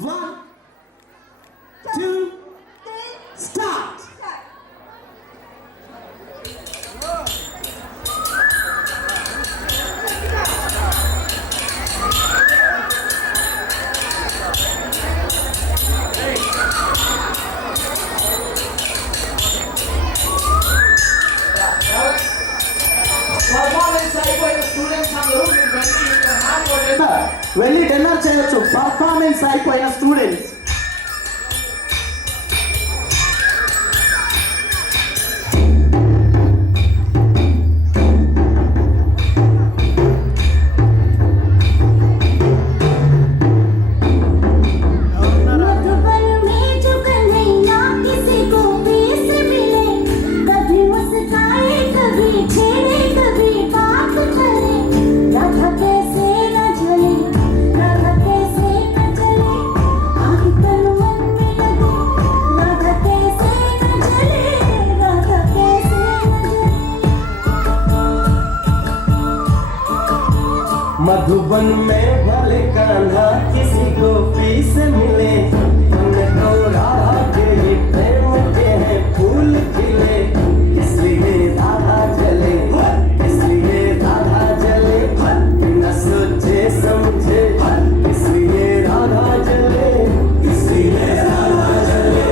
One, two, start. వెళ్ళి dinner చేయొచ్చు performance అయిపోయిన స్టూడెంట్స్. मधुबन में भले कान्हा किसी को पी से मिले, हमने तो राधा के प्रेम के हैं फूल खिले, इसलिए राधा जले, इसलिए राधा जले, बिना सोचे समझे, इसलिए राधा जले, इसलिए राधा जले.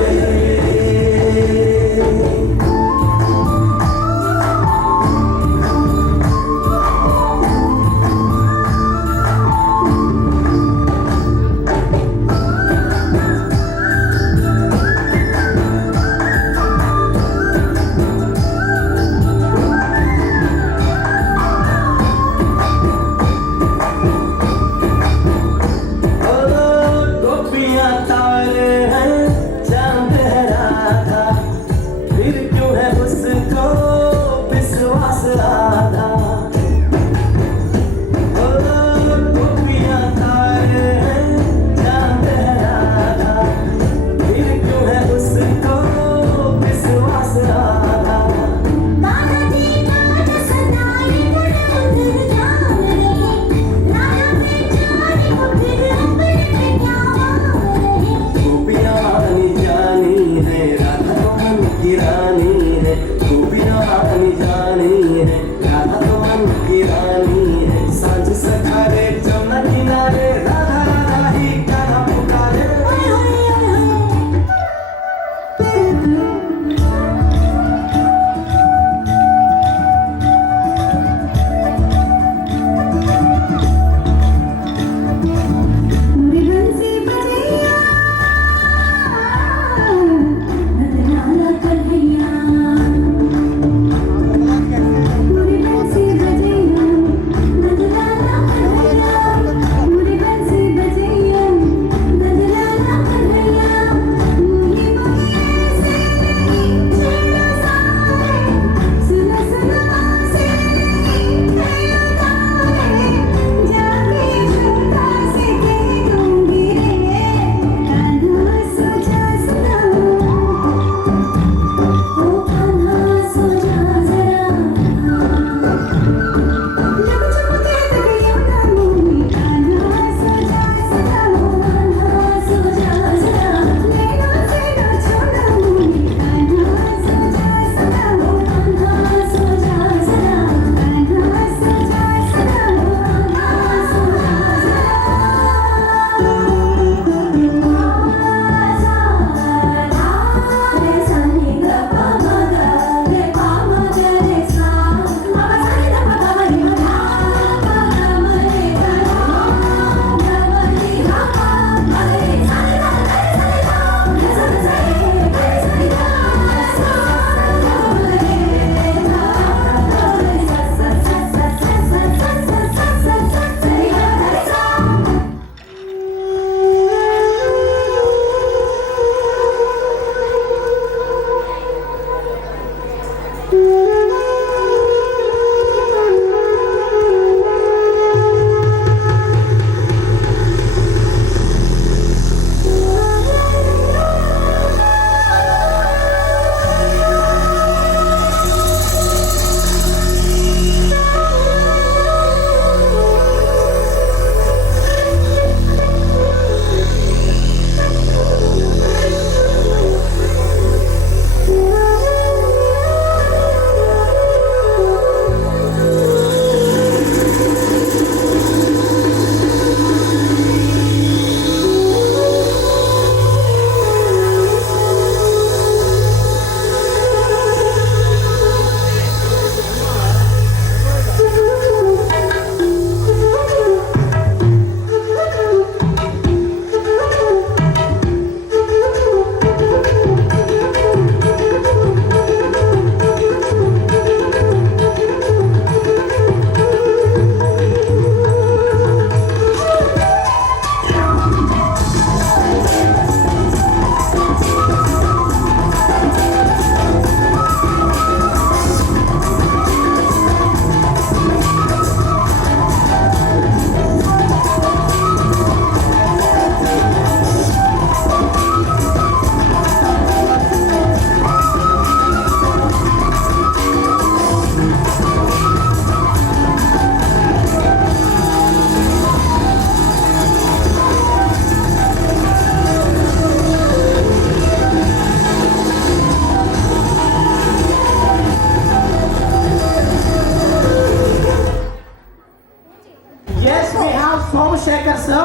Somashekar sir.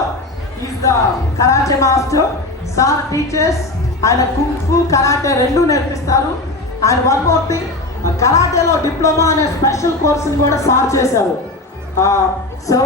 He's the karate master. Sir teaches ఆయన కుంగ్ ఫు కరాటే రెండు నేర్పిస్తారు. అండ్ వన్ మోర్ థింగ్, కరాటేలో డిప్లొమా అనే స్పెషల్ కోర్సుని కూడా సార్ చేశారు. So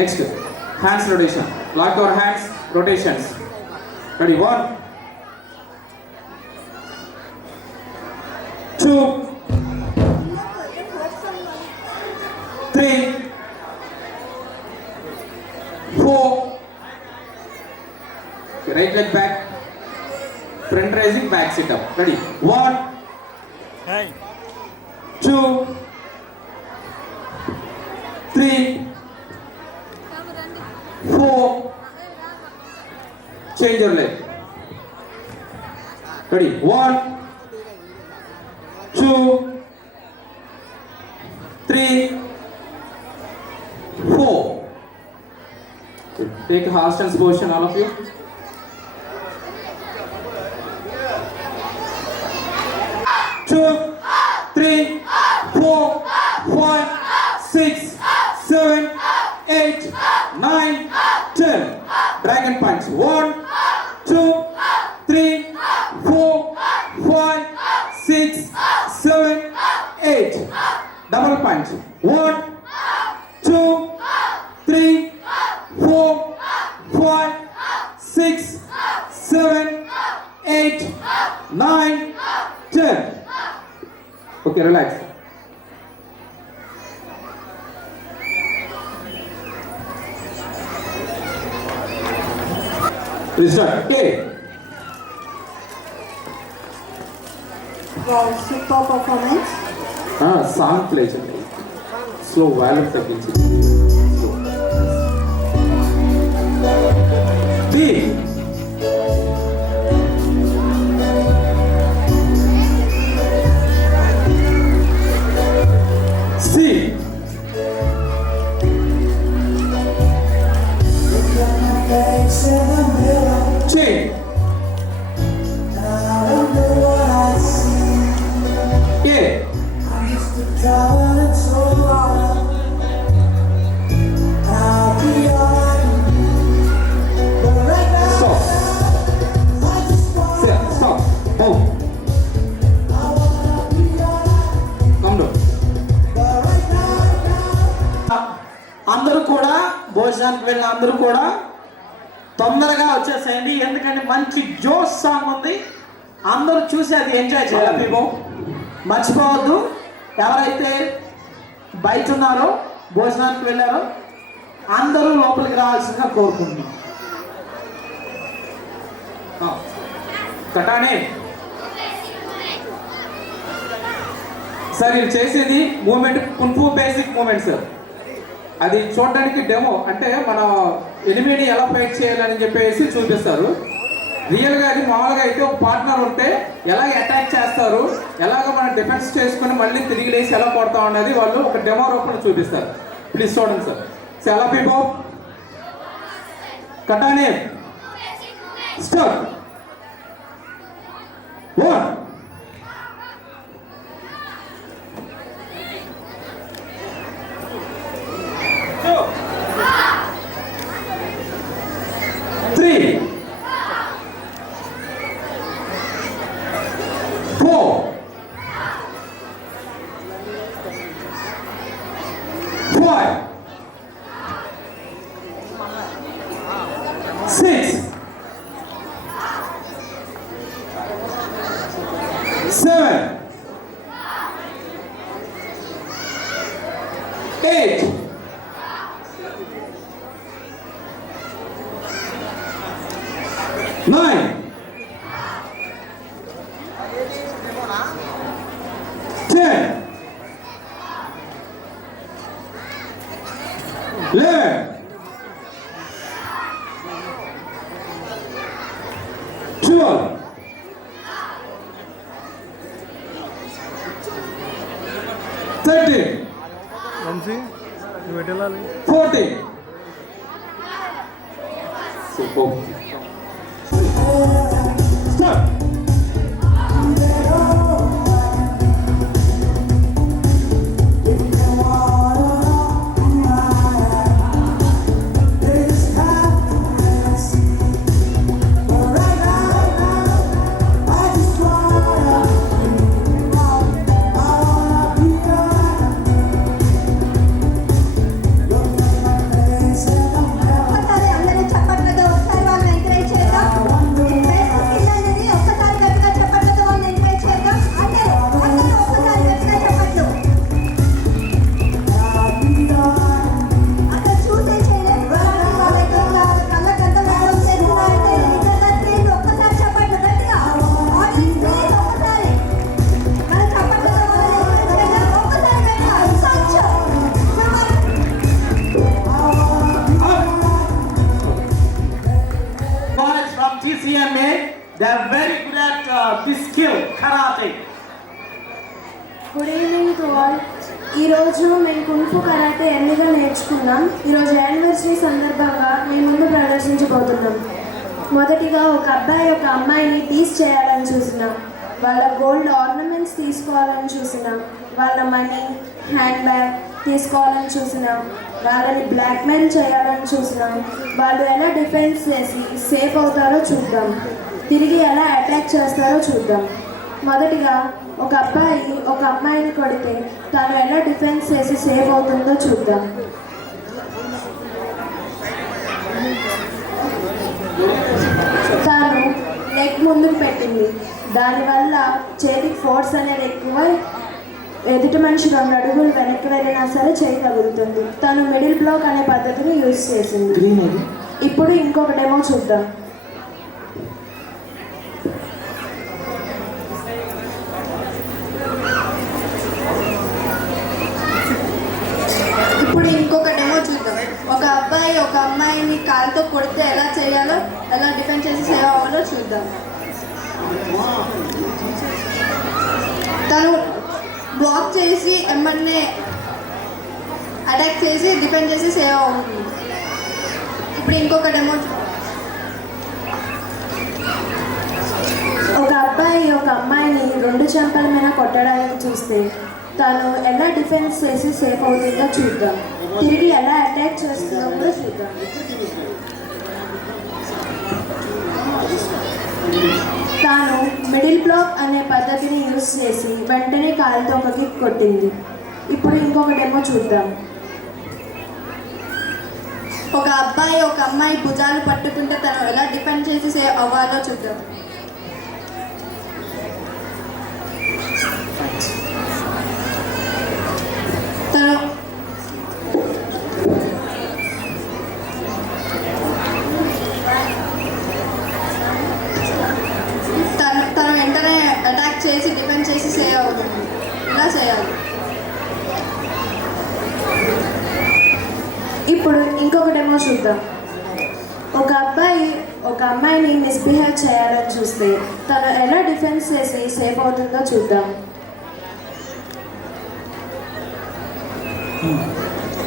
Next, hands rotation. Lock your hands, rotations. Ready, 1, 2, Right leg back. Front raising, back sit up. Ready? 1, 2, 3, 4. Change your leg. Ready? 1, 2, 3, 4. Take a half stance position, all of you. 2, 3, 4, 5, 6, 7, 8, 9, 10. Dragon punch. 1, 2, 3, 4, 5, 6, 7, 8. Double punch. 1, 2, 3, 4, 5, 6, 7, 8, 9, 10. Okay, relax. Restart. Okay. Wow, super performance. Sound play చేయండి. Slow volume తగ్గించి. B. C. Change. A. Stop. Stop. Move. Come down. అందరూ కూడా భోజనానికి వెళ్ళిన అందరూ కూడా తొందరగా వచ్చేసేయండి, ఎందుకంటే మంచి జోష్ సాంగ్ ఉంది. అందరూ చూసి అది ఎంజాయ్ చేయాలి. మేము మర్చిపోవద్దు, ఎవరైతే బయట ఉన్నారో భోజనానికి వెళ్ళారో అందరూ లోపలికి రావాల్సిందిగా కోరుకుంటున్నాం. కటానే సార్ ఇది చేసేది movement kung fu basic movement sir. అది చూడడానికి డెమో, అంటే మన ఎనిమిని ఎలా ఫైట్ చేయాలని చెప్పేసి చూపిస్తారు. రియల్గా అది మామూలుగా అయితే ఒక పార్ట్నర్ ఉంటే ఎలాగ అటాక్ చేస్తారు, ఎలాగ మనం డిఫెన్స్ చేసుకుని మళ్ళీ తిరిగి లేసి ఎలా కొడతాం అనేది వాళ్ళు ఒక డెమో రూపంలో చూపిస్తారు. ప్లీజ్ చూడండి సార్. చాలా పీపుల్ కటానే స్టార్ట్. 1, 3, 4, 5, 6, 7, 8, 9, 10, 11, 12, 13, 14. Super. Start. ఒక్కసారి అందరూ చప్పట్లతో ఒకసారి వాళ్ళని ఎంకరేజ్ చేద్దాం. ఫేస్బుక్ కింద అనేది ఒక్కసారి They are very good at this skill, karate. Good evening to all. ఈరోజు మేము కుంఫు కరాటే ఎర్లీగా నేర్చుకున్నాం. ఈరోజు యానివర్సరీ సందర్భంగా మేము ముందు ప్రదర్శించబోతున్నాం. మొదటిగా ఒక అబ్బాయి ఒక అమ్మాయిని టీస్ చేయాలని చూసినాం. వాళ్ళ గోల్డ్ ఆర్నమెంట్స్ తీసుకోవాలని చూసినాం. వాళ్ళ మనీ, హ్యాండ్ బ్యాగ్ తీసుకోవాలని చూసినాం. వాళ్ళని బ్లాక్మెయిల్ చేయాలని చూసినాం. వాళ్ళు ఎలా డిఫెన్స్ చేసి సేఫ్ అవుతారో చూద్దాం. తిరిగి ఎలా అటాక్ చేస్తారో చూద్దాం. మొదటిగా ఒక అబ్బాయి ఒక అమ్మాయిని కొడితే తను ఎలా డిఫెన్స్ చేసి సేఫ్ అవుతుందో చూద్దాం. తాను లెగ్ ముందుకు పెట్టింది. దానివల్ల చేతికి ఫోర్స్ అనేది ఎక్కువ, ఎదుటి మనిషి 2 అడుగులు వెనక్కి వెళ్ళినా సరే చేయి తగులుతుంది. తను మిడిల్ బ్లాక్ అనే పద్ధతిని యూజ్ చేసింది. ఇప్పుడు ఇంకొక డెమో చూద్దాం. ఒక అబ్బాయి ఒక అమ్మాయిని కాలుతో కొడితే ఎలా చేయాలో, ఎలా డిఫెండ్ చేసి సేవ్ అవ్వాలో చూద్దాం. తను బ్లాక్ చేసి ఎమ్మన్నే అటాక్ చేసి డిఫెండ్ చేసి సేవ్ అవుతుంది. ఇప్పుడు ఇంకొక డెమో. ఒక అబ్బాయి ఒక అమ్మాయిని 2 చెంపల మీద కొట్టడానికి చూస్తే తను ఎలా డిఫెన్స్ చేసి సేఫ్ అవుతుందో చూద్దాం. తిరిగి ఎలా అటాక్ చేస్తుందో కూడా చూద్దాం. తాను మిడిల్ బ్లాక్ అనే పద్ధతిని యూజ్ చేసి వెంటనే కాలుతో ఒక కిక్ కొట్టింది. ఇప్పుడు ఇంకొక డెమో చూద్దాం. ఒక అబ్బాయి ఒక అమ్మాయి భుజాలు పట్టుకుంటే తను ఎలా డిఫెండ్ చేసి సేవ్ అవ్వాలో చూద్దాం. తను వెంటనే అటాక్ చేసి డిఫెండ్ చేసి సేవ్ అవుతుంది. ఇలా చేయాలి. ఇప్పుడు ఇంకొక డెమో చూద్దాం. ఒక అబ్బాయి ఒక అమ్మాయిని మిస్బిహేవ్ చేయాలని చూస్తే తను ఎలా డిఫెన్స్ చేసి సేఫ్ అవుతుందో చూద్దాం.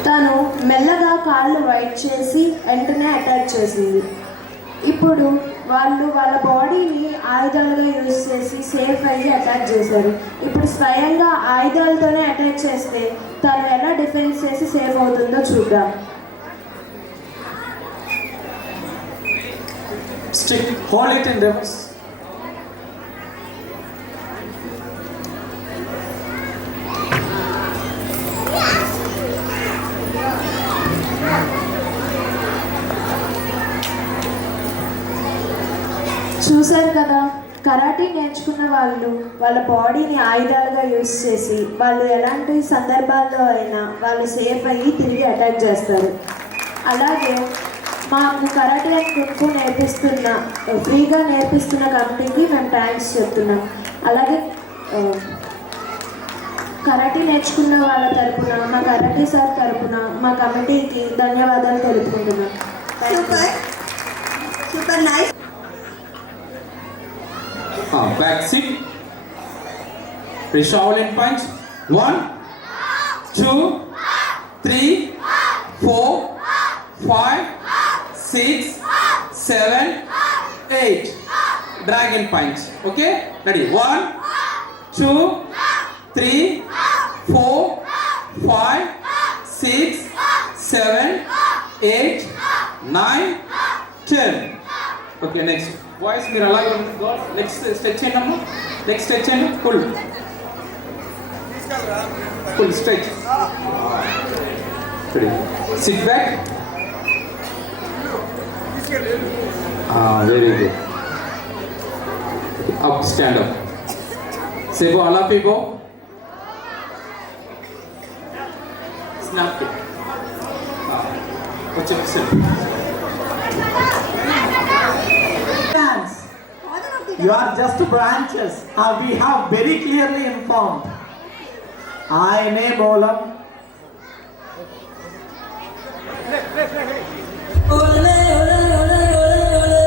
తను మెల్లగా కాళ్ళు వైట్ చేసి వెంటనే అటాక్ చేసింది. ఇప్పుడు వాళ్ళు వాళ్ళ బాడీని ఆయుధాలుగా యూజ్ చేసి సేఫ్ అయ్యి అటాక్ చేశారు. ఇప్పుడు స్వయంగా ఆయుధాలతోనే అటాక్ చేస్తే తను ఎలా డిఫెన్స్ చేసి సేఫ్ అవుతుందో చూద్దాం. Stick, hold it in reverse. చూశారు కదా, కరాటే నేర్చుకున్న వాళ్ళు వాళ్ళ బాడీని ఆయుధాలుగా యూజ్ చేసి వాళ్ళు ఎలాంటి సందర్భాల్లో అయినా వాళ్ళు సేఫ్ అయ్యి తిరిగి అటాక్ చేస్తారు. అలాగే మాకు కరాటే అండ్ కుంఫు నేర్పిస్తున్న ఫ్రీగా నేర్పిస్తున్న కమిటీకి మేము థ్యాంక్స్ చెప్తున్నాం. అలాగే కరాటే నేర్చుకున్న వాళ్ళ తరపున, మా కరాటే సార్ తరపున మా కమిటీకి ధన్యవాదాలు తెలుపుకుంటున్నాం. Super nice. Back sit. Shaolin punch. 1, 2, 3, 4, 5, 6, 7, 8. Dragon punch. Okay? Ready? 1, 2, 3, 4, 5, 6, 7, 8, 9, 10. Okay, next. Boys, మీరు అలాగే నెక్స్ట్ స్ట్రెచ్ చేయండి అమ్మా. నెక్స్ట్ స్ట్రెచ్ చేయండి. Full stretch. Sit back. Very good. Up, stand up. సేబో అలా పీబో. స్నాప్. వచ్చే You are just branches. We have very clearly informed. Aine bolam. Ole ole ole ole ole.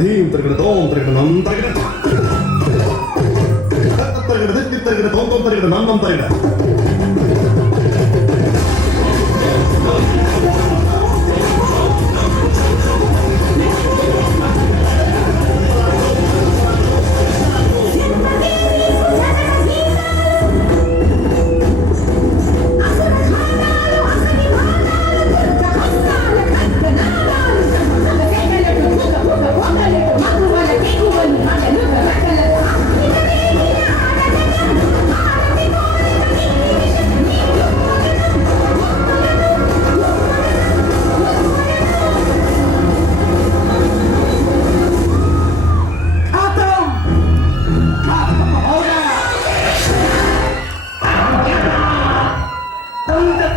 ధీం తిరగడ తోం తిరగడ నం తిరగడ తిరగడ తిరగడ తోం తోం తిరగడ నం నం తిరగడ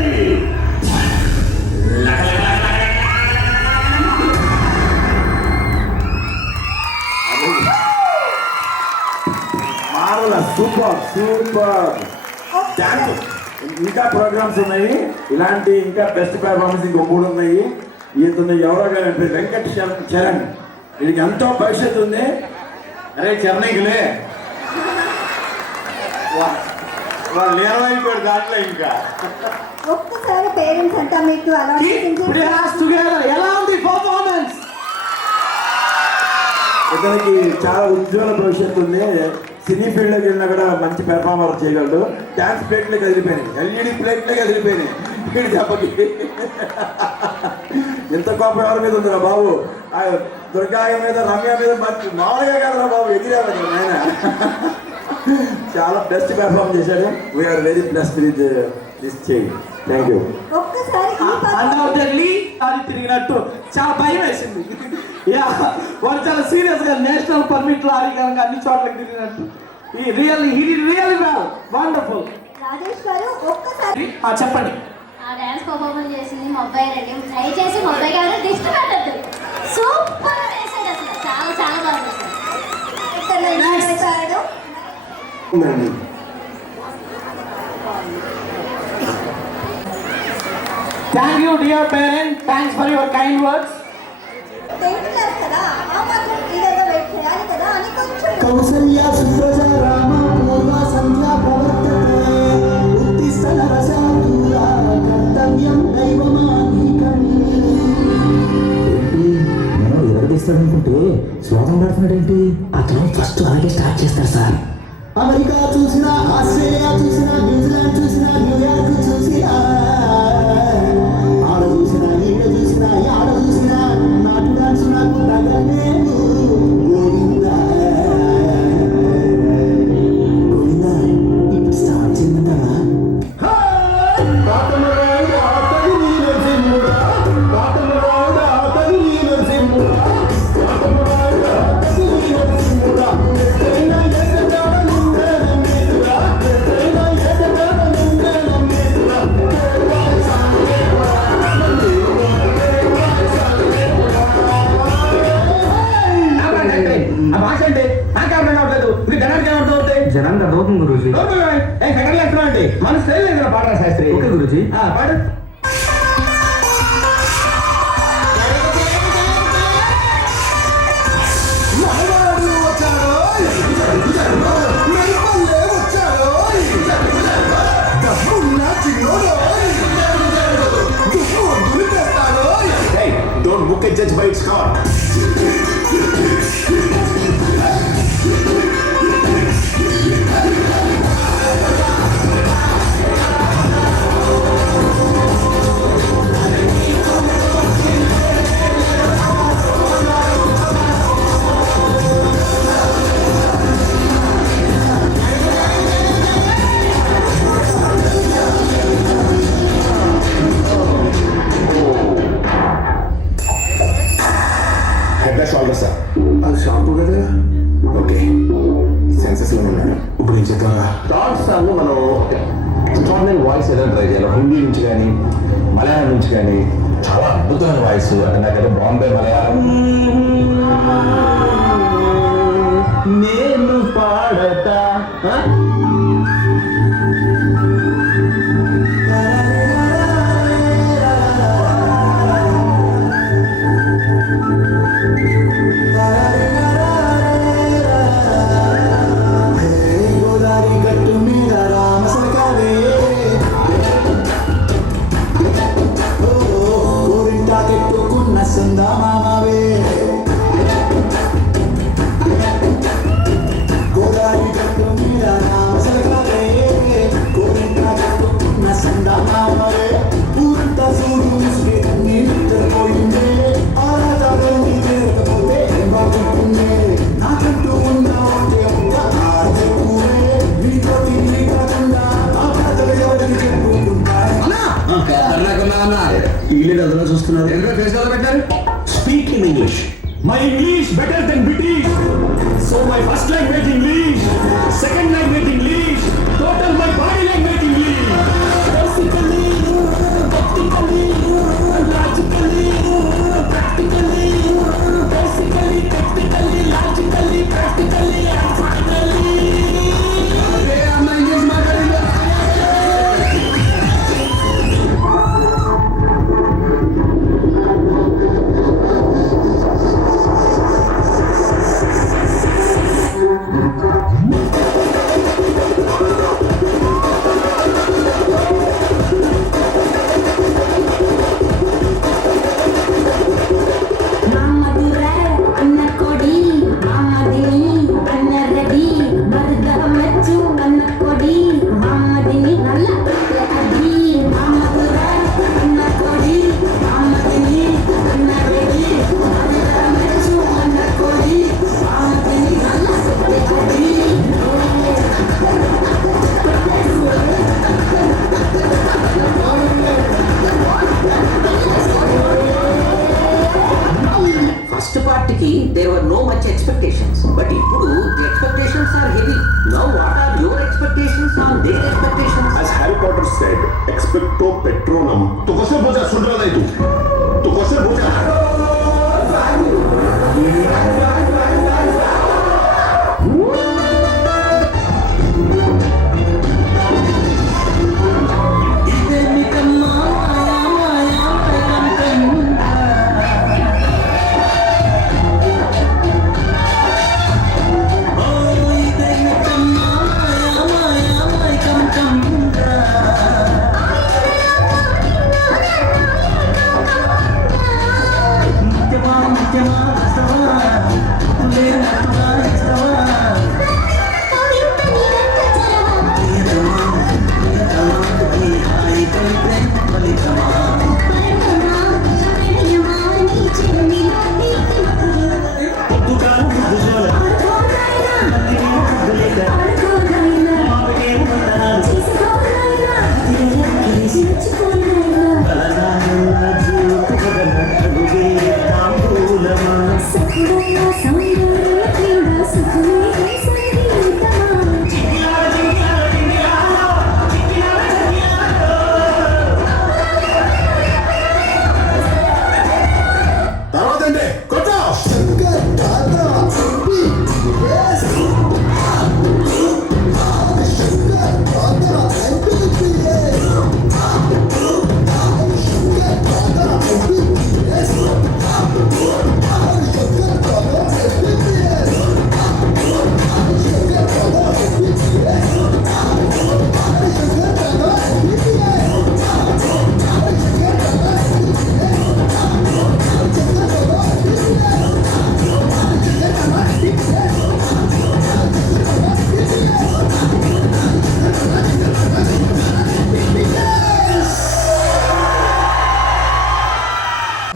రెడీ సూపర్ సూపర్ థ్యాంక్. ఇంకా ప్రోగ్రామ్స్ ఉన్నాయి, ఇలాంటి ఇంకా బెస్ట్ పెర్ఫార్మెన్స్ ఇంకో 3 ఉన్నాయి. ఈతను ఎవరో కానీ వెంకట్ చరణ్, వీడికి ఎంతో భవిష్యత్తు ఉంది. అరే చరణ్లే వాళ్ళు లేనవైపోయాడు దాంట్లో. ఇంకా ఒక్కసారి పేరెంట్స్ అంతా మీకు అలా ఎలా ఉంది పర్ఫార్మెన్స్? ఇతనికి చాలా ఉజ్వల భవిష్యత్తు ఉంది. సినీ ఫీల్డ్లోకి వెళ్ళినా కూడా మంచి పెర్ఫార్మర్ చేయగలడు. డ్యాన్స్ ప్లేట్లే కదిలిపోయినాయి, ఎల్ఈడి ప్లేట్లే కదిలిపోయినాయి. వీడి చెప్పకి ఇంత కోపం ఎవరి మీద ఉందిరా బాబు? దుర్గాయ మీద, రమ్య మీద మామూలుగా కాదురా బాబు, ఎగిరే ఆయన. చాలా బెస్ట్ పెర్ఫార్మ్ చేశాడు. We are very blessed with this change. Thank you. ఒక్కసారి ఈ అన్అవైడబ్లీ అది తిరిగినట్టు చాలా భయం వేసింది. యా, వాడు చాలా సీరియస్ గా నేషనల్ పర్మిట్ లారీ కనుక అన్ని చోట్లకి తిరిగినట్టు. ఈ really he did really well, wonderful. Rajesh గారు ఒక్కసారి చెప్పండి. ఆ డాన్స్ పర్ఫార్మెన్స్ చేసింది మా అబ్బాయి అండి. దయచేసి మా అబ్బాయి గారు దిష్టి పెట్టద్దు. సూపర్ చేశాడు, అసలు చాలా చాలా బాగా చేశాడు. ఇక్కడ చేశాడు. Thank you dear parent, thanks for your kind words. 10th class కదా, ఆ మాత్రం ఇదేదో వెయిట్ చేయాలి కదా అని కొంచెం కౌసల్య సుప్రజ రామ పూర్వ సంధ్యా ప్రవర్తతే ఉత్తిష్ట నరశార్దూల కర్తవ్యం దైవమాధికరణి. నేను ఎరగదీస్తాడనుకుంటే శ్లోకం పడుతున్నాడేంటి? అతను ఫస్ట్ అలాగే స్టార్ట్ చేస్తారు సార్. అమెరికా చూసినా, ఆస్ట్రేలియా చూసినా, న్యూజిలాండ్ చూసినా, న్యూయార్క్ చూసినా, ఆడ చూసినా, ఈడ చూసినా, ఆడ చూసినా, నాటు డాన్స్ నాకు తగలేదు. గోవిందా గోవిందా, ఇప్పుడు స్టార్ట్ చేయమంటారా? జనానికి అర్థమవుతుంది గురూజీ. మన స్టైల్ లేదు పాట శాస్త్రి. ఓకే గురూజీ. పాడు. Hey, don't book a judge by its card. Sir అది షాంపూ కదా. ఓకే, సెన్సెస్ లో ఉన్నాడు. ఇప్పుడు ఏం చెప్తారా? థాట్ సాంగ్ మనం ఎక్స్ట్రాడినరీ వాయిస్ ఏదైనా ట్రై చేయాలి. హిందీ నుంచి కానీ మలయాళం నుంచి కానీ చాలా అద్భుతమైన వాయిస్. అంటే నాకైతే బాంబే మలయాళం నేను పాడతా. గోదావరి గట్టు మీద రామ సరకాలే, గోరింటా పెట్టుకున్న సందా మామవే. గోదావరి గట్టు మీద రామ సరకాలే, గోరింటా పెట్టుకున్న సందా మామవే. ఊరంతా సూర్యుడు ముసుగే నిద్రపోయిందే, ఆరాధనలో నీ లేకపోతే ఏం బాగుంటుందే. నాకంటూ ఉన్న ఒకే ఒక్క ఆడే ఊరే, నీతోటి నీ కాకుండా ఆ పాటలు ఎవరికి చెప్పుకుంటాయి. వీళ్ళు అదలో చూస్తున్నారు. ఎందుకు ఫేస్ పెట్టారు? Speak in English. My English better than British. So my first language English, second language English, total my body language English. Basically, तो पेट्रोनम तो कैसे बोझा सुन रहा है तू कैसे बोझा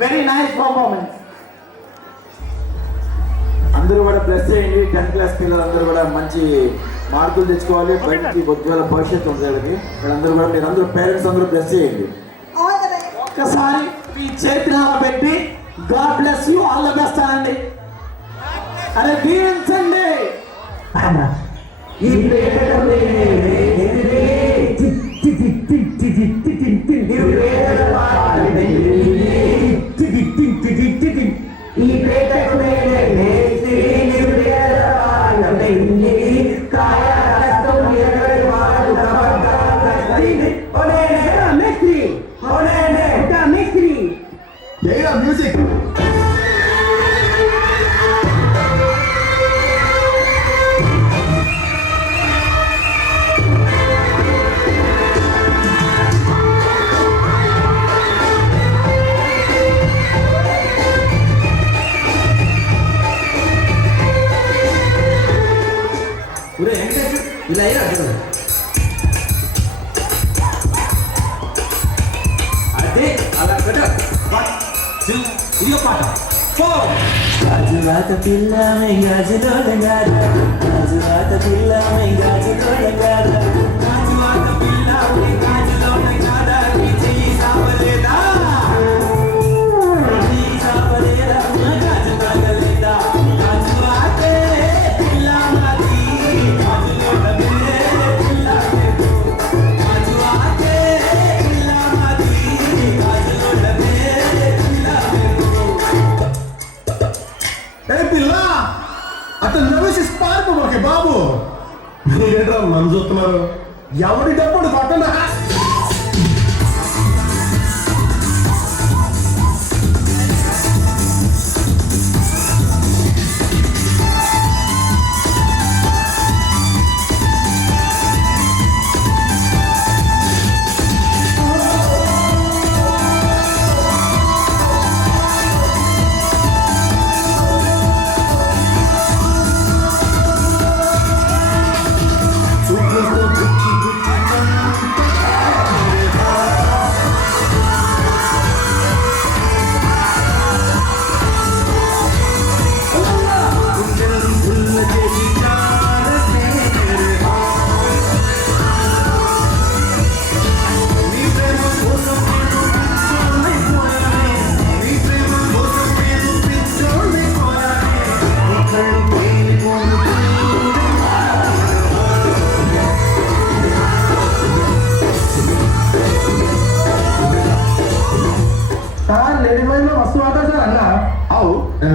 వెరీ నైస్ పర్ఫార్మెన్స్. అందరూ కూడా ప్లస్ చేయండి. 10th క్లాస్ పిల్లలందరూ కూడా మంచి మార్కులు తెచ్చుకోవాలి. బయటికి ఉజ్వల భవిష్యత్తు ఉంది వాళ్ళకి. వీళ్ళందరూ కూడా మీరందరూ పేరెంట్స్ అందరూ ప్లస్ చేయండి. All the best. ఒక్కసారి మీ చేతిని అలా పెట్టి God bless you all the best అనండి. అరే దీవించండి. म्यूजिक ఇలా అదే అలా ఇదిగో పాట గాజువాత పిల్ల గాజులోడ గారు గాజువాత పిల్ల గాజులోడ గారు గాజువాత పిల్ల గాజులోడ గారు చెయ్యి సాపలేదా చెయ్యి సాపలేదా గాజు తాగలేదా గాజువాతే పిల్ల మాది గాజులోడ పిల్ల గాజువాతే పిల్ల మాది గాజులోడ పిల్ల అతను నవ్వేసి పారిపోకే బాబు. మీరేంట్రా నన్ను చూస్తున్నారు? ఎవరి డబ్బుడు పట్టణ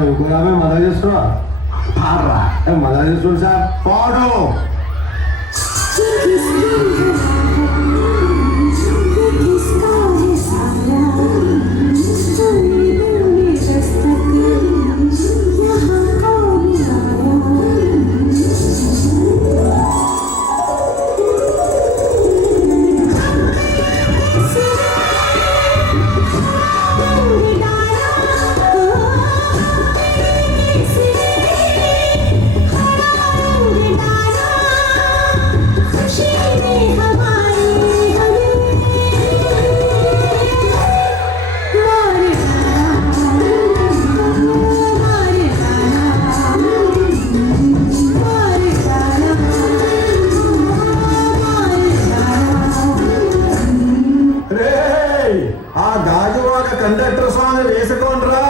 ఇంకోరామే మజా చేస్తున్నా పాడరా మజా చేస్తున్నా సార్ పాడు ఆ గాజువాక కండక్టర్ సాంగ్ వేసుకోండ్రా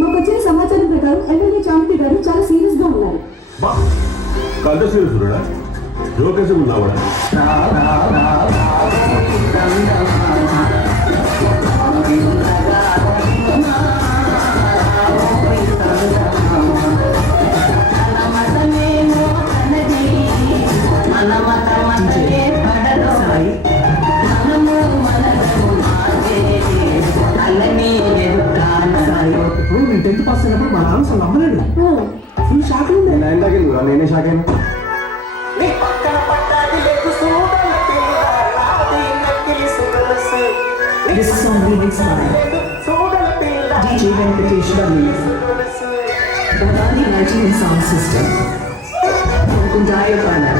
మాకు వచ్చిన సమాచారం ప్రకారం ఎమ్మెల్యే చాంపి గారు చాలా సీరియస్ గా ఉన్నారు. కంట సీరియస్డా జోకేసి ఉన్నావా ఇప్పుడు నేను 10th పాస్ అయినప్పుడు మా నాన్న అసలు నమ్మలేడు. ఫుల్ షాక్ ఉంది. నేనే షాక్ అయినా నీ పక్కన పట్టాది లేదు సూడల పిల్ల నాది నకిలి సుగలసు. This song remix by సూడల పిల్ల DJ Venkatesh W. Bhavani Lighting and Sound System. Kundayapana.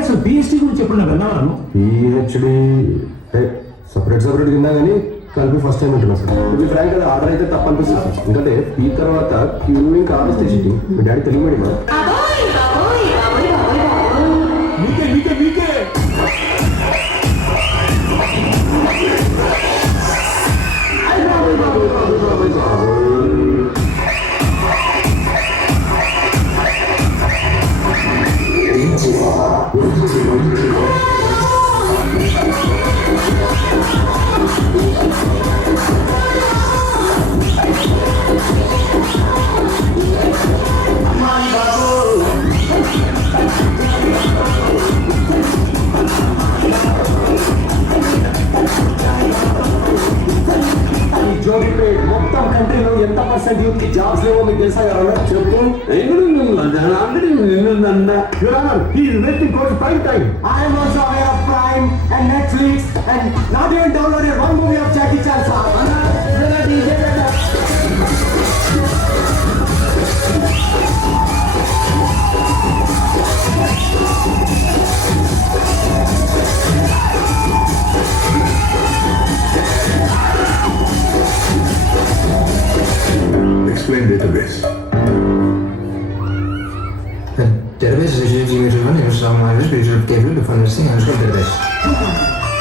అసలు బిఎస్టీ గురించి ఎప్పుడు నాకు విన్నాను. పిహెచ్డి సపరేట్ విన్నా కానీ కలిపి ఫస్ట్ టైం ఉంటున్నా సార్. ఇది ఫ్రాంక్ కదా ఆర్డర్ అయితే తప్ప అనిపిస్తుంది సార్. ఎందుకంటే పీ తర్వాత క్యూ ఇంకా ఆర్డర్ తెచ్చి మీ డాడీ తెలుగు మీడియం జోగిపేట్ మొత్తం కంట్రీలో ఎంత పర్సెంట్ యూత్ కి జాబ్స్ లేవో మీకు తెలుసా కదా? చెప్పు. I am also aware of Prime and Netflix and not even downloaded one movie of Jackie Chan sir. Explain database. The database is usually limited one image of my digital table to find the thing and database.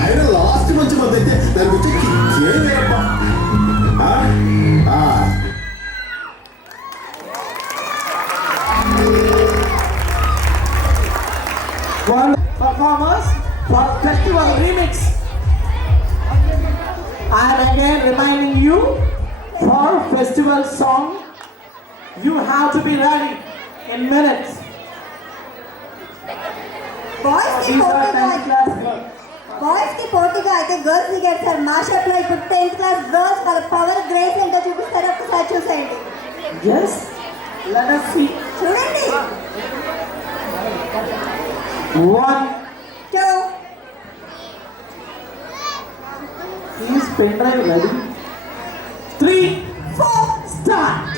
ఆయన last మంచి మంది అయితే దాని గురించి ఏం లేదబ్బా. festival remix. And again reminding you, for festival song, you have to be ready in minutes. Boys కి These are పోటీగా 10th class girls. బాయ్స్ కి పోటీగా అయితే గర్ల్స్ కి గెలిచారు. మాషప్ లో ఇప్పుడు 10th క్లాస్ గర్ల్స్ వాళ్ళ పవర్ గ్రేస్ ఏంటో చూపిస్తారు. ఒకసారి చూసేయండి. Yes, let us see. చూడండి. 1, 2. is pen drive ready? 3, 4, start.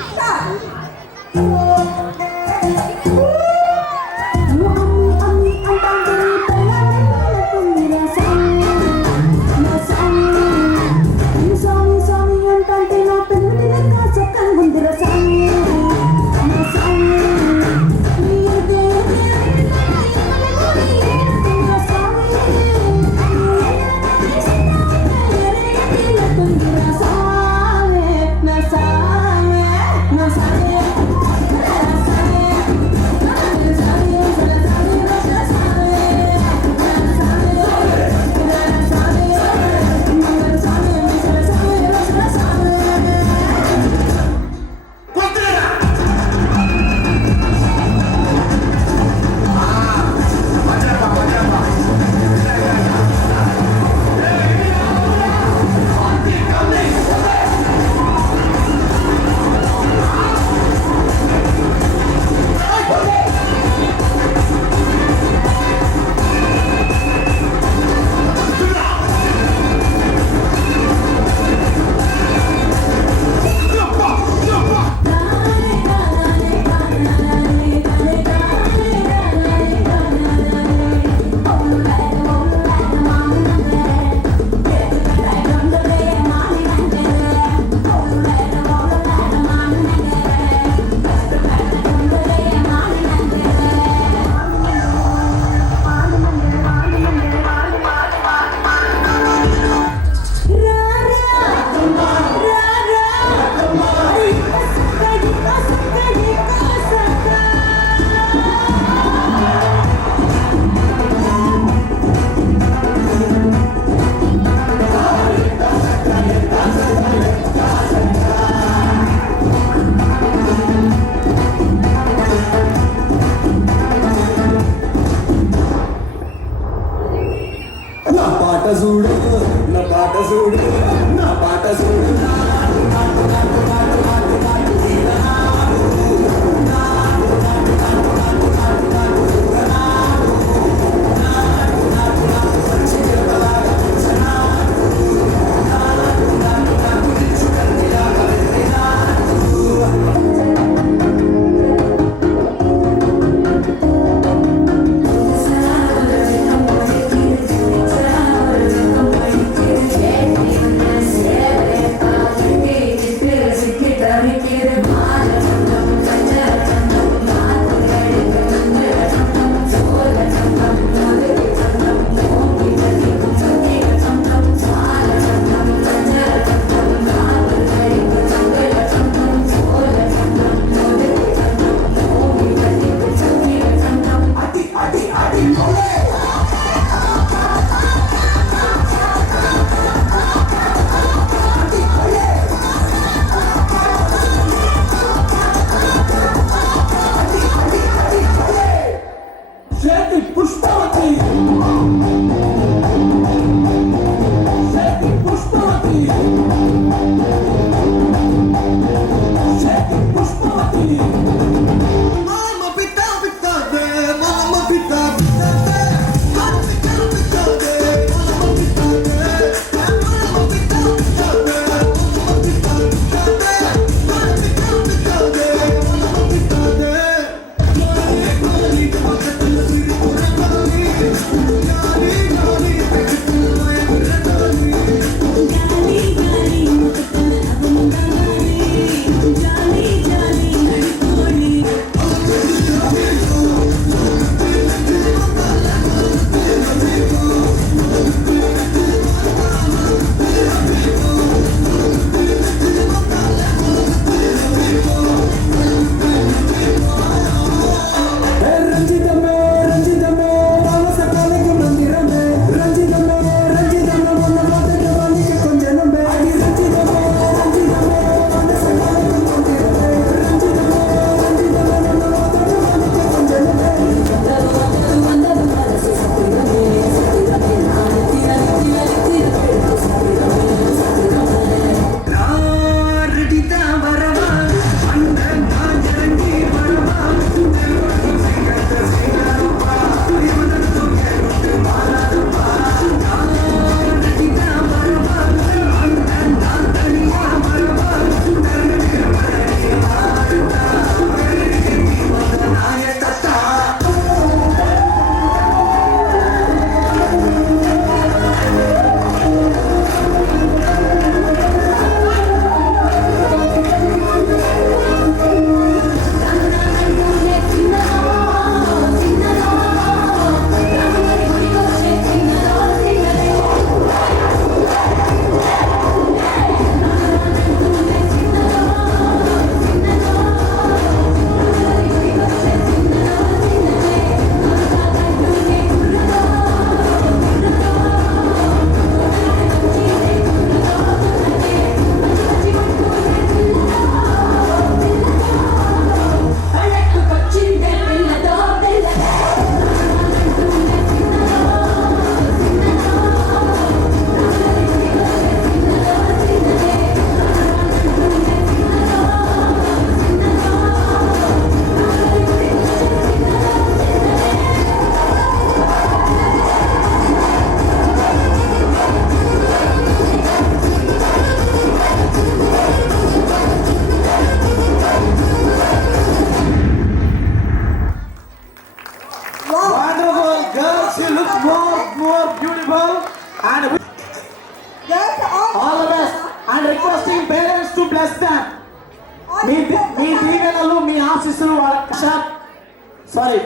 ఆర్టిస్టులు వాళ్ళ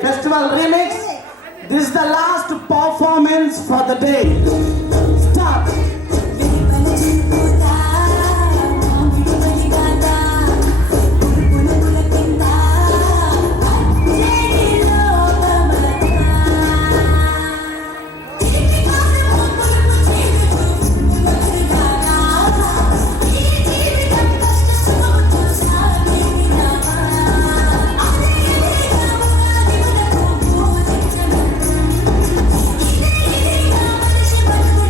festival remix. This the last performance for the day. Start. Thank you.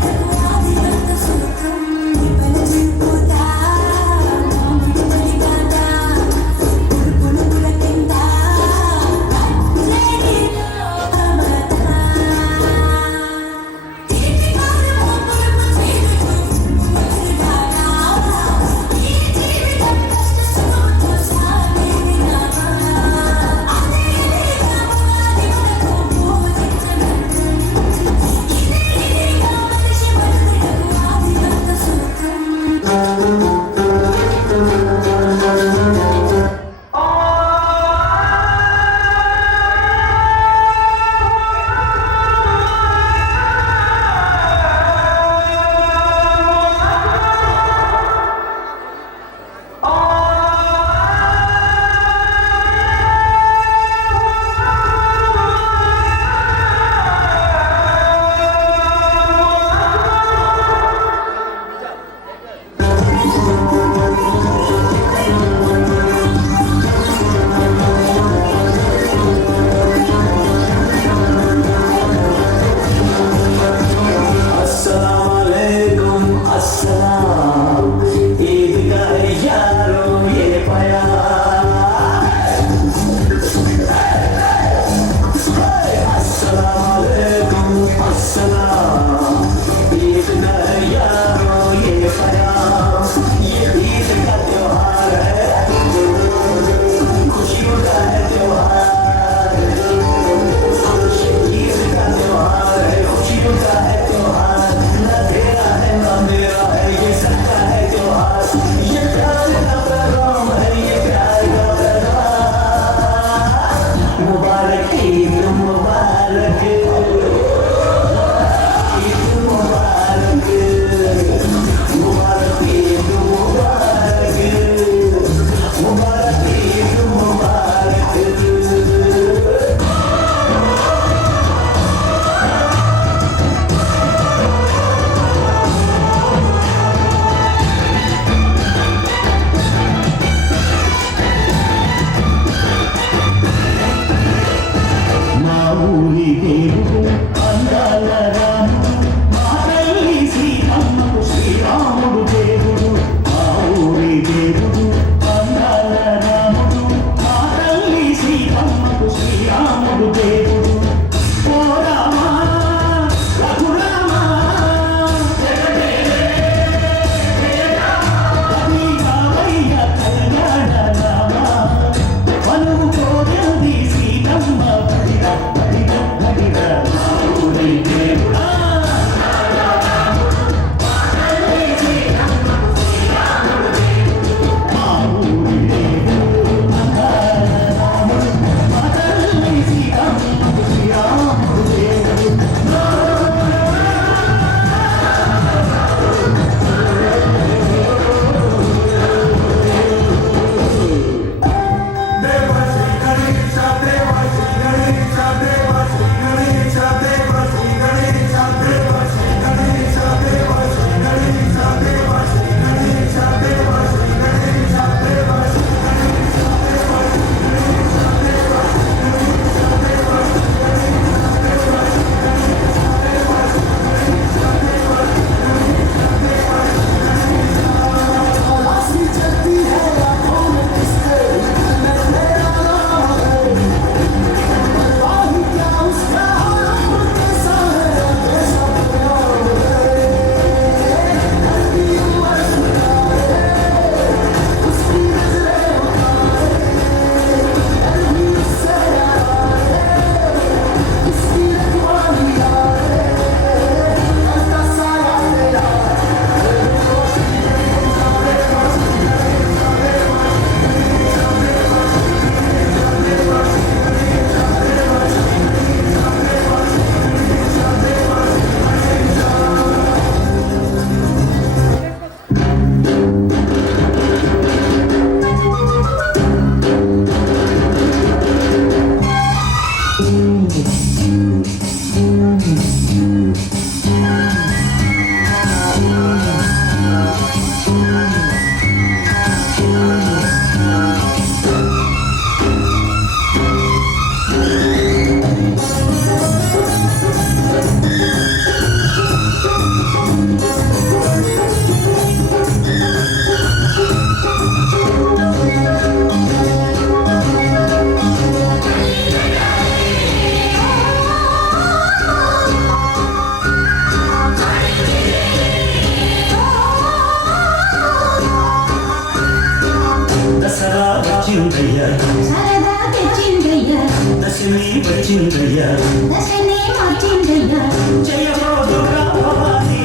మార్చిందయ్యా దశనే మార్చిందయ్యా జయమో దుర్గా భవానీ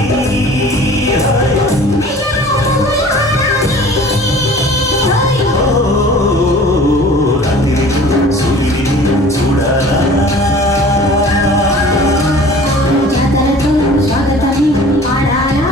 రాత్రి సూర్యుడిని చూడాలా జాతరతో స్వాగతమే ఆడాలా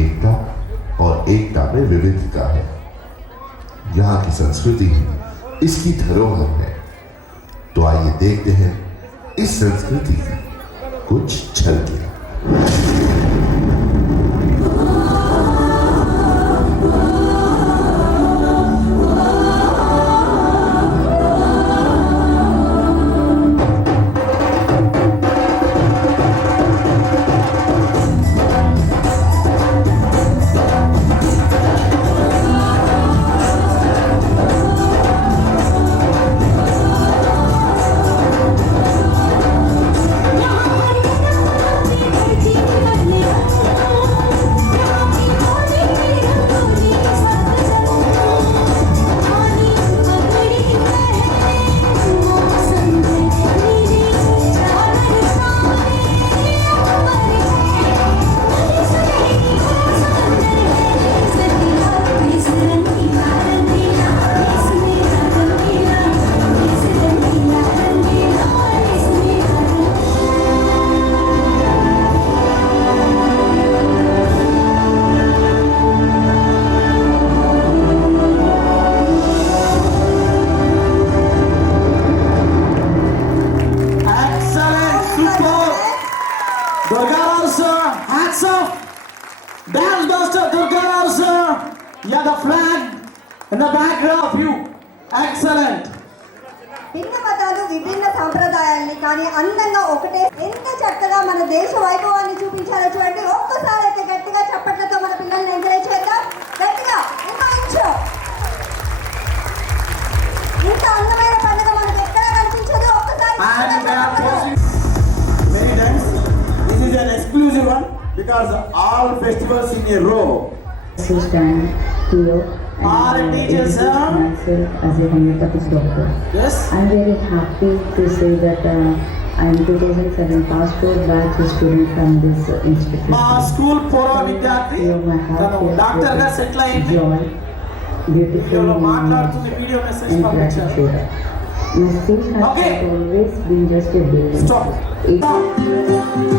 एकता और एकता में विविधता है। यहाँ की संस्कृति ही इसकी धरोहर है। तो आइए देखते हैं इस संस्कृति की कुछ झलकियां। Yeah. Yeah, the flag in the background of you. Excellent. భిన్న మతాలు విభిన్న సాంప్రదాయాల్ని కానీ అందంగా ఒకటే ఎంత చక్కగా మన దేశ వైభవాన్ని చూపించాలో చూడండి. ఒక్కసారి అయితే గట్టిగా చప్పట్లతో మన పిల్లల్ని ఎంకరేజ్ చేద్దాం. గట్టిగా ఇంకా ఇంచు. ఇంత అందమైన పండుగ మనకి ఎక్కడ కనిపించదు. ఒక్కసారి And they are posting many times. This is an exclusive one because all festivals in a row. To stand here All and teachers, introduce sir. myself as a homeopathic doctor. Yes. I'm very happy to say that I'm 2007 passed out batch student from this institute. మా school పూర్వ విద్యార్థి తను doctor గా settle అయింది. Joy, beautiful వీడియోలో మాట్లాడుతుంది, video message and పంపించారు. gratitude. My speech has Okay. not always been just a building. Stop. It-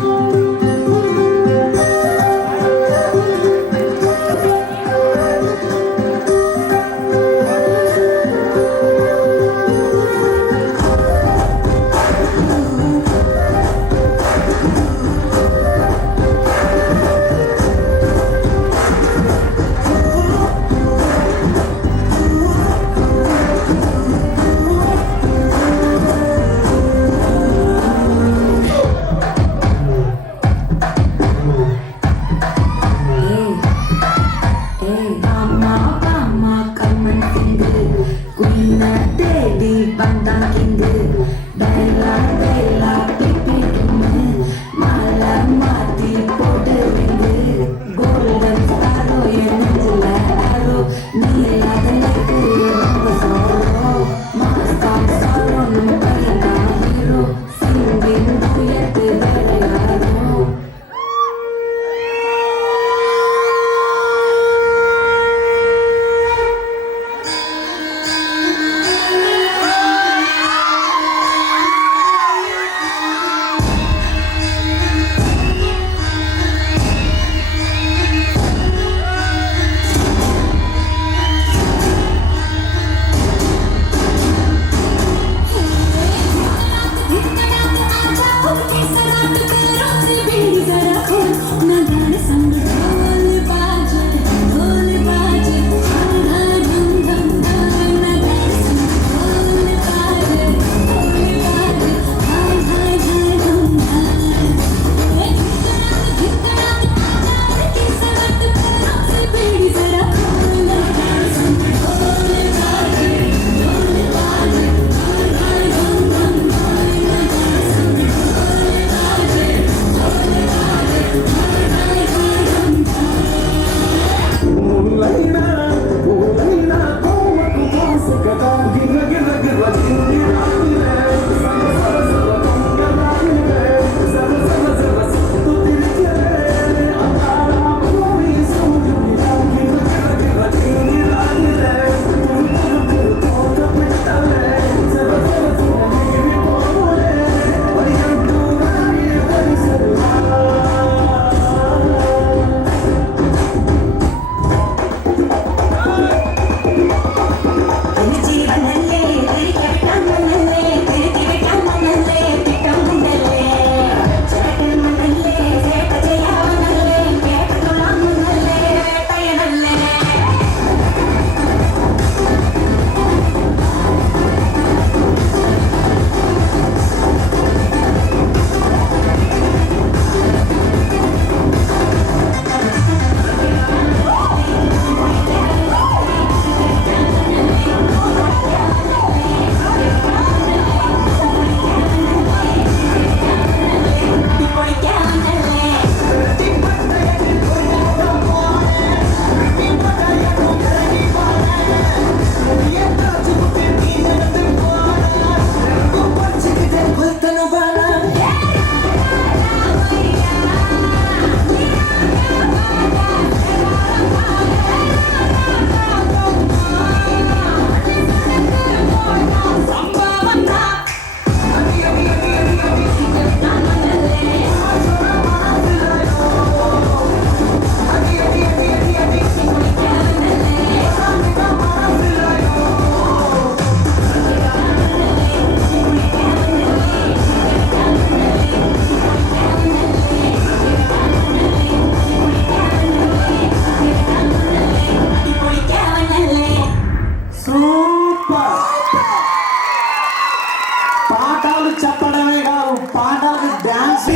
పాఠాలు చెప్పడమే కాదు, పాఠాలకు డ్యాన్స్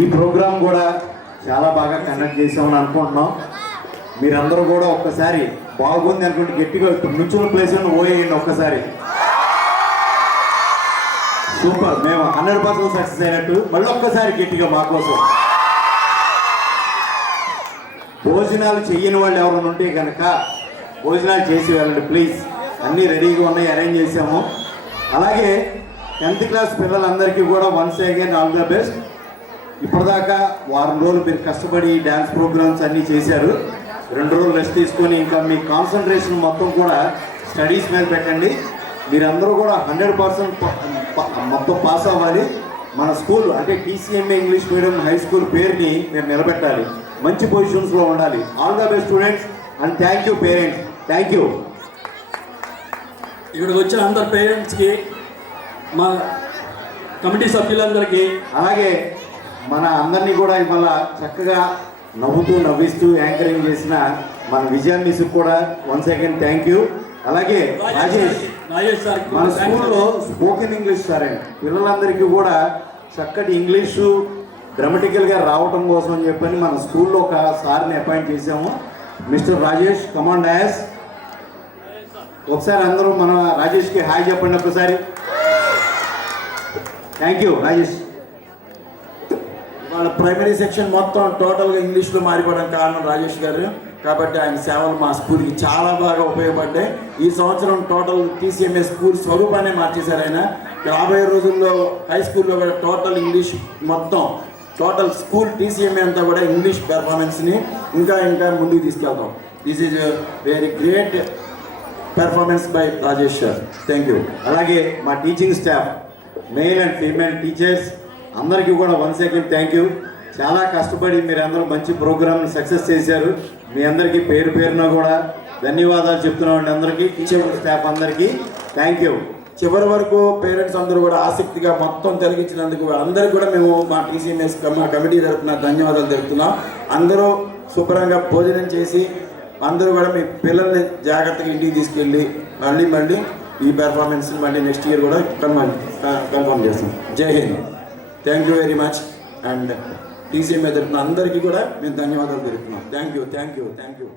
ఈ ప్రోగ్రాం కూడా చాలా బాగా కండక్ట్ చేసామని అనుకుంటున్నాం. మీరందరూ కూడా ఒక్కసారి బాగుంది అనుకుంటే గట్టిగా నుంచున్న ప్లేస్ ఓయేయండి ఒక్కసారి. సూపర్, మేము 100% సక్సెస్ అయినట్టు. మళ్ళీ ఒక్కసారి గట్టిగా మా కోసం. భోజనాలు చెయ్యని వాళ్ళు ఎవరైనా ఉంటే కనుక భోజనాలు చేసి వెళ్ళండి ప్లీజ్. అన్నీ రెడీగా ఉన్నాయి, అరేంజ్ చేసాము. అలాగే 10th క్లాస్ పిల్లలందరికీ కూడా once again all the best. ఇప్పటిదాకా వారం రోజులు మీరు కష్టపడి డ్యాన్స్ ప్రోగ్రామ్స్ అన్నీ చేశారు. 2 రోజులు రెస్ట్ తీసుకొని ఇంకా మీ కాన్సన్ట్రేషన్ మొత్తం కూడా స్టడీస్ మీద పెట్టండి. మీరందరూ కూడా 100% మొత్తం పాస్ అవ్వాలి. మన స్కూల్ అంటే TCMA English medium high school పేరుని మీరు నిలబెట్టాలి, మంచి పొజిషన్స్లో ఉండాలి. All the best students and thank you parents. Thank you. ఇక్కడికి వచ్చిన అందరు పేరెంట్స్కి, మా కమిటీ సభ్యులందరికీ, అలాగే మన అందరినీ కూడా ఇవాళ చక్కగా నవ్వుతూ నవ్విస్తూ యాంకరింగ్ చేసిన మన విజయ మిస్కి కూడా వన్స్ అగైన్ థ్యాంక్ యూ. అలాగే రాజేష్ మన స్కూల్లో స్పోకెన్ ఇంగ్లీష్ సార్ అండి, పిల్లలందరికీ కూడా చక్కటి ఇంగ్లీషు గ్రామటికల్గా రావటం కోసం అని చెప్పని మన స్కూల్లో ఒక సార్ని అపాయింట్ చేసాము. Mister Rajesh command dais. ఒకసారి అందరూ మన రాజేష్కి హాయ్ చెప్పండి ఒకసారి. Thank you Rajesh. వాళ్ళ ప్రైమరీ సెక్షన్ మొత్తం టోటల్గా ఇంగ్లీష్లో మారిపోవడానికి కారణం రాజేష్ గారు. కాబట్టి ఆయన సేవలు మా స్కూల్కి చాలా బాగా ఉపయోగపడ్డాయి. ఈ సంవత్సరం టోటల్ TCMA స్కూల్ స్వరూపాన్ని మార్చేశారు ఆయన. 50 రోజుల్లో హై స్కూల్లో కూడా టోటల్ ఇంగ్లీష్ మొత్తం టోటల్ స్కూల్ TCMA అంతా కూడా ఇంగ్లీష్ పెర్ఫార్మెన్స్ని ఇంకా ముందుకు తీసుకెళ్తాం. This is very great performance by Rajesh sir. Thank you. అలాగే మా teaching staff male and female teachers అందరికీ కూడా వన్స్ అగైన్ థ్యాంక్ యూ. చాలా కష్టపడి మీరు అందరూ మంచి ప్రోగ్రామ్ని సక్సెస్ చేశారు. మీ అందరికీ పేరు పేరున కూడా ధన్యవాదాలు చెప్తున్నామండి. అందరికీ టీచర్ స్టాఫ్ అందరికీ థ్యాంక్ యూ. చివరి వరకు పేరెంట్స్ అందరూ కూడా ఆసక్తిగా మొత్తం తొలగించినందుకు అందరికీ కూడా మేము మా TCMA మా కమిటీ తరఫున ధన్యవాదాలు తెలుపుతున్నాం. అందరూ శుభ్రంగా భోజనం చేసి అందరూ కూడా మీ పిల్లల్ని జాగ్రత్తగా ఇంటికి తీసుకెళ్ళి మళ్ళీ ఈ పెర్ఫార్మెన్స్ మళ్ళీ నెక్స్ట్ ఇయర్ కూడా కన్ఫర్మ్ చేస్తాం. జై Hind. Thank you very much. And TCMA తరఫున అందరికీ కూడా మేము ధన్యవాదాలు తెలుపుతున్నాం. Thank you.